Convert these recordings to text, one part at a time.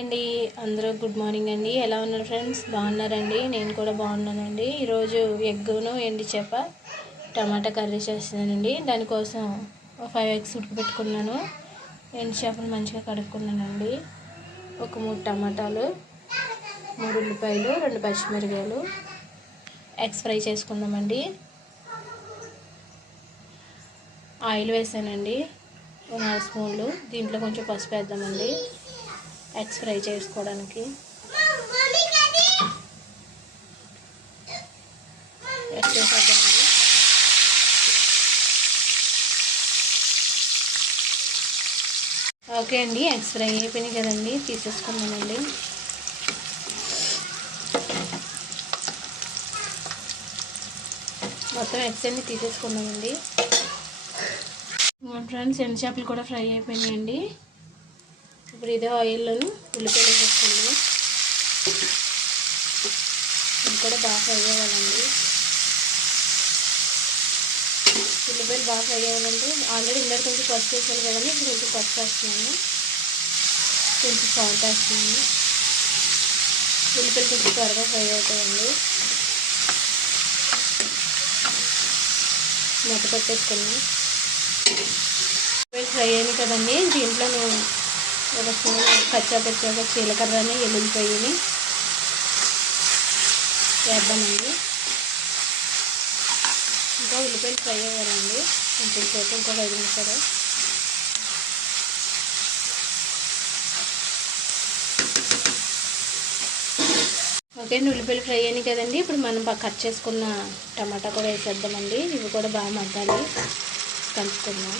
అండి అందరూ good morning అండి. ఎలా ఉన్నారు ఫ్రెండ్స్? బాగున్నారండి? నేను కూడా బాగున్నానండి. ఈరోజు ఎగ్గును ఎండి చేప టమాటా కర్రీ చేస్తున్నానండి. దానికోసం ఫైవ్ ఎగ్స్ ఉడకబెట్టుకున్నాను. ఎండి చేపలు మంచిగా కడుక్కున్నానండి. ఒక మూడు టమాటాలు మూడు ఉల్లిపాయలు రెండు పచ్చిమిరకాయలు ఎగ్స్ ఫ్రై చేసుకుందామండి. ఆయిల్ వేసానండి. నాలుగు స్పూన్లు. దీంట్లో కొంచెం పసుపు వేద్దామండి. ఎగ్స్ ఫ్రై చేసుకోవడానికి. ఎగ్స్ వేసేద్దామండి. ఓకే అండి ఎగ్స్ ఫ్రై అయిపోయినాయి కదండి తీసేసుకున్నానండి మొత్తం ఎగ్స్ అన్ని తీసేసుకున్నామండి ఫ్రెండ్స్ ఎండు చేపలు కూడా ఫ్రై అయిపోయినాయండి. ఇప్పుడు ఇదే ఆయిల్లోని ఉల్లిపాయలు వేసుకుందాం. ఇది కూడా బాగా ఫ్రై అవ్వాలండి. ఉల్లిపాయలు బాగా ఫ్రై అవ్వాలంటే ఆల్రెడీ ఇందరు కొంచెం పసుపు వేసాను కదండి ఇప్పుడు కొంచెం పసుపు వేస్తున్నాను. కొంచెం సాల్ట్ వేస్తున్నాను. ఉల్లిపాయలు కొంచెం త్వరగా ఫ్రై అవుతాయండి. మూత పెట్టేసుకున్నాం ఫ్రై అయింది కదండి దీంట్లో నేను ఒక స్పూన్ కచ్చా పచ్చాక జీలకర్రని ఎల్లుల్లిపాయని వేద్దామండి. ఇంకా ఉల్లిపాయలు ఫ్రై అవ్వాలండి కొంచెం సేపు ఇంకొక ఐదు నిమిషాలు. ఓకే అండి ఉల్లిపాయలు ఫ్రై అయినాయి కదండి. ఇప్పుడు మనం కట్ చేసుకున్న టమాటా కూడా వేసేద్దామండి. ఇవి కూడా బాగా మగ్గాలి. కలుపుకుందాం.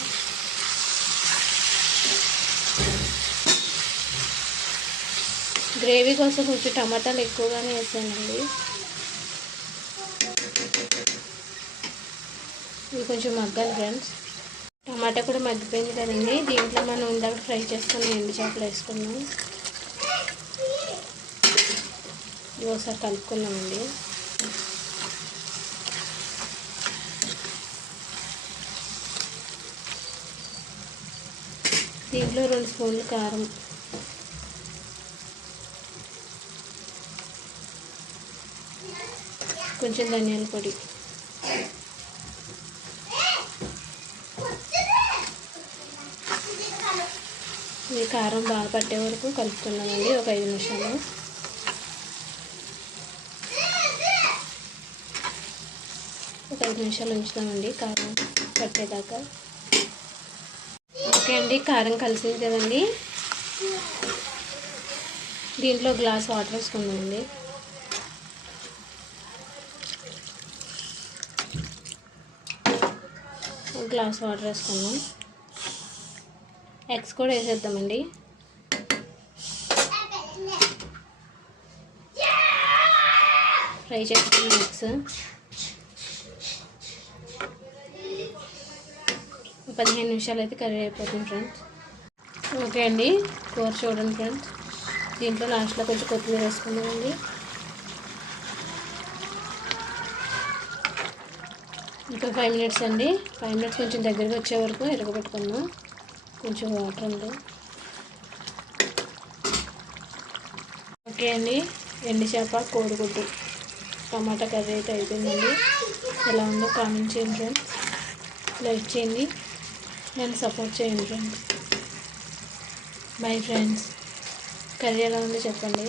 గ్రేవీ కోసం కొంచెం టమాటాలు ఎక్కువగానే వేసానండి. ఇవి కొంచెం మగ్గాలి ఫ్రెండ్స్. టమాటా కూడా మగ్గిపోయింది కదండి. దీంట్లో మనం ఇందాక ఫ్రై చేసుకుని ఎండు చేపలు వేసుకున్నాం ఇవి ఒకసారి కలుపుకున్నామండి దీంట్లో రెండు స్పూన్లు కారం కొంచెం ధనియాల పొడి. ఈ కారం బాగా పట్టే వరకు కలుపుతున్నామండి ఒక ఐదు నిమిషాలు. ఒక ఐదు నిమిషాలు ఉంచుతామండి కారం పట్టేదాకా. ఓకే అండి కారం కలిసింది కదండి. దీంట్లో గ్లాస్ వాటర్ వేసుకుందామండి. గ్లాస్ వాటర్ వేసుకున్నాం ఎగ్స్ కూడా వేసేద్దామండి. ఫ్రై చేసుకున్నాం ఎగ్స్. పదిహేను నిమిషాలు అయితే కర్రీ అయిపోతుంది ఫ్రెండ్స్. ఓకే అండి కూర చూడండి ఫ్రెండ్స్. దీంట్లో లాస్ట్లో కొంచెం కొత్తిమీర వేసుకుందామండి. ఇంకా ఫైవ్ మినిట్స్ అండి. ఫైవ్ మినిట్స్ కొంచెం దగ్గరికి వచ్చే వరకు ఎరగబెట్టుకుందాం కొంచెం వాటర్ ఉంది. ఓకే అండి. ఎండి చేప కోడిగుడ్డు టమాటా కర్రీ అయితే అయిపోయిందండి. ఎలా ఉందో కామెంట్ చేయండి ఫ్రెండ్స్ లైక్ చేయండి. నన్ను సపోర్ట్ చేయండి ఫ్రెండ్స్ బై ఫ్రెండ్స్ కర్రీ ఎలా ఉందో చెప్పండి.